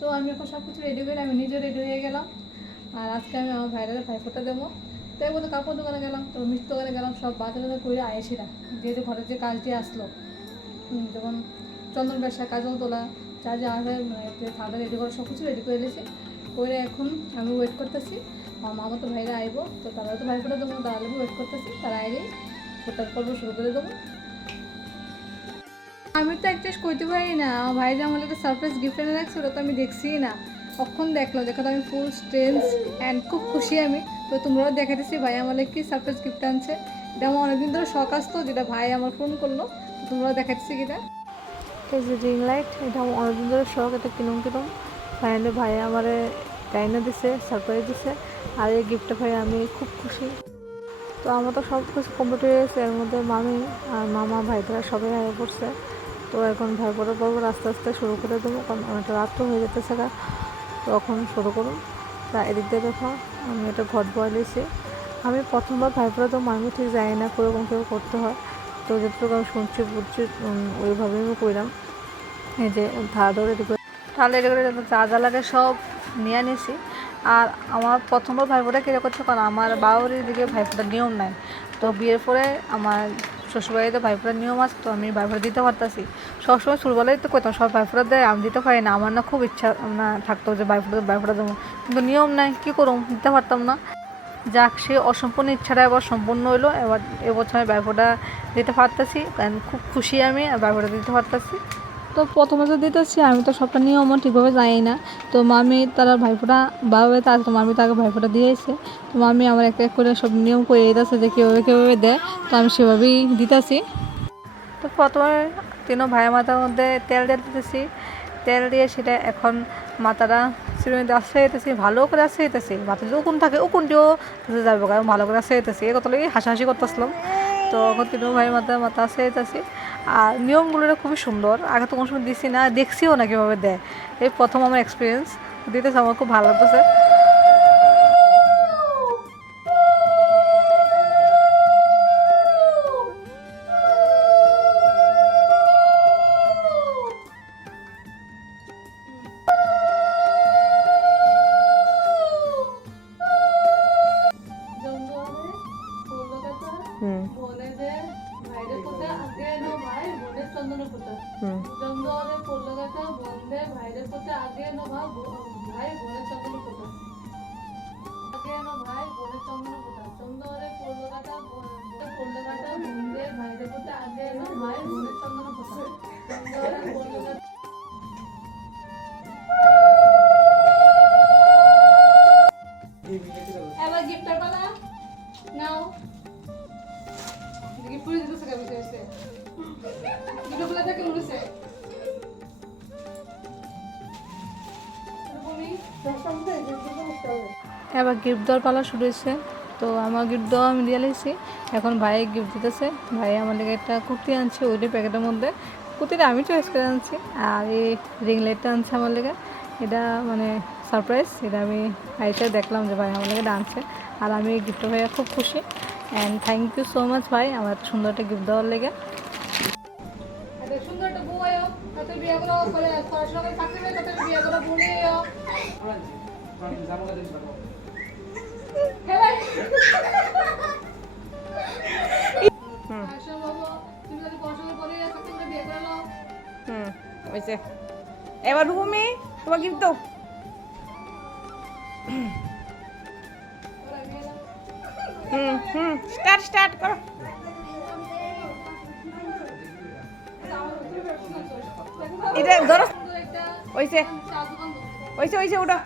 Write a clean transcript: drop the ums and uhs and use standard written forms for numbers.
তো আমি এখন সব কিছু রেডি করে আমি নিজে রেডি হয়ে গেলাম। আর আজকে আমি আমার ভাইয়ের ভাইফোঁটা দেবো। তো এর মধ্যে কাপড় দোকানে গেলাম, তো মিষ্টি দোকানে গেলাম, সব বাজারে করে আয়েছিলাম। যেহেতু ঘরের যে কাজটি আসলো, যেমন চন্দন ব্যবসা, কাজল তোলা, যা যা আসে খাবার রেডি করে সব কিছু রেডি করে দিয়েছি। করে এখন আমি ওয়েট করতেছি আমার মামা তো ভাইরা আইব, তো তারা তো ভাইফোঁটা দেবো, তারা ওয়েট করতেছি, তারা আইলেই ফোটার পর্ব শুরু করে দেবো। আমি তো অ্যাডজাস্ট করতে পারি না, আমার ভাই যে আমার একটা সারপ্রাইজ গিফট এনে রাখছে ওটা তো আমি দেখছি না। কখন দেখলো, দেখো তো আমি ফুল স্ট্রেন্স অ্যান্ড খুব খুশি আমি। তো তোমরাও দেখাতেছি ভাই আমার কি সারপ্রাইজ গিফট আনছে। এটা আমার অনেকদিন ধরে শখ আসতো, যেটা ভাই আমার ফোন করলো, তোমরাও দেখাচ্ছি কিনা। এই যে রিং লাইট, এটা আমার অনেকদিন ধরে শখ, এটা কিনুম ফাইনালি ভাই আমার গাইনা দিছে, সারপ্রাইজ দিছে। আর এই গিফটটা ভাই আমি খুব খুশি। তো আমার তো সব কিছু কমপ্লিট হয়ে গেছে, এর মধ্যে মামি আর মামা ভাইরা সবাই আগে পড়ছে। তো এখন ভাইপোঁটার পর্ব আস্তে আস্তে শুরু করে দেবো, কারণ অনেকটা রাত্র হয়ে যেতেছে। তো এখন শুরু করুন। তা এদিক দিয়ে দেখো আমি এটা ঘট বয়ালিয়েছি। আমি প্রথমবার ভাইপোঁটা তো আমি ঠিক জানি না কীরকম কীভাবে করতে হয়। তো যেটুকু আমি শুনছি বুঝছি ওইভাবেই আমি করলাম। এই যে ধার ধরে রেডি করে, তাহলে রেডি করে যা যা লাগে সব নিয়ে নিয়েছি। আর আমার প্রথমবার ভাইপোঁটা কীরকম করছে, কারণ আমার বাউরির দিকে ভাইপোঁটার নিয়ম নাই। তো বিয়ের পরে আমার শ্বশুরবাড়িতে ভাইফোঁটার নিয়ম আছে, তো আমি ভাইফোঁটা দিতে পারতাছি। সবসময় ছোটবেলায় তো করতাম, সব ভাইফোঁটা দেয়, আমি দিতে পারি না। আমার না খুব ইচ্ছা না থাকতো যে ভাইফোঁটা দেবো, কিন্তু নিয়ম নাই, কী করুম, দিতে পারতাম না। যাক, সে অসম্পূর্ণ ইচ্ছাটা এবার সম্পূর্ণ হইলো। এবার এবছর আমি ভাইফোঁটা দিতে পারতেছি, কারণ খুব খুশি আমি ভাইফোঁটা দিতে পারতেছি। তো প্রথমে তো দিতেছি, আমি তো সবটা নিয়মও ঠিকভাবে জানি না। তো মামি তারা ভাইফোঁটা বাবা তার, তো মামি তাকে ভাইফোঁটা দিয়েছে। তো মামি আমার এক এক করে সব নিয়ম করে দিতেছে যে কীভাবে কীভাবে দেয়, তো আমি সেভাবেই দিতেছি। তো প্রথমে তিনও ভাইয়ের মাথার মধ্যে তেল দিয়ে দিতেছি। তেল দিয়ে সেটা এখন মাথাটা সিরুনিতে আসে যেতেছি, ভালো করে আসে যেতেছি। মাথা যদি উকুন থাকে উকুনটিও যাবে, কারণ ভালো করে আসে যেতেছি। এ কত লাগে হাসাহাসি করতেছিলাম। তো এখন তিনও ভাইয়ের মাথা আসে যেতেছি। আর নিয়মগুলো খুবই সুন্দর, আগে তো কোনো সময় দিছি না, দেখছিও না কীভাবে দেয়। এই প্রথম আমার এক্সপিরিয়েন্স দিতেছে, আমার খুব ভালো লাগতেছে। এবার গিফটের পালা নাও, গিফট করে দিতেছে কেমন হয়েছে, দুটো গুলা থেকে উড়েছে। এবার গিফট দেওয়ার পালা শুরু হয়েছে। তো আমার গিফট দেওয়া আমি দিয়ে নিয়েছি, এখন ভাই গিফট দিতেছে। ভাই আমার লেগে একটা কুর্তি আনছে, ওইটি প্যাকেটের মধ্যে। কুর্তিটা আমি চয়েস করে আনছি, আর এই রিং লাইটটা আনছে আমার লেগে। এটা মানে সারপ্রাইজ, এটা আমি ভাইতে দেখলাম যে ভাই আমার লেগে আনছে। আর আমি এই গিফটটা ভাইয়া খুব খুশি, and thank you so much ভাই আমার এত সুন্দর একটা গিফট দেওয়ার লেগে। সুন্দর একটা বউ আয়ো, তাতে বিয়ে করে পড়াশোনা করে থাকতে হবে, তাতে বিয়ে করে বলে এবার রুমি তোমার গিফট দাও। স্টার্ট করো। এটা ধরো, ওইছে ওইছে ওইছে ওটা।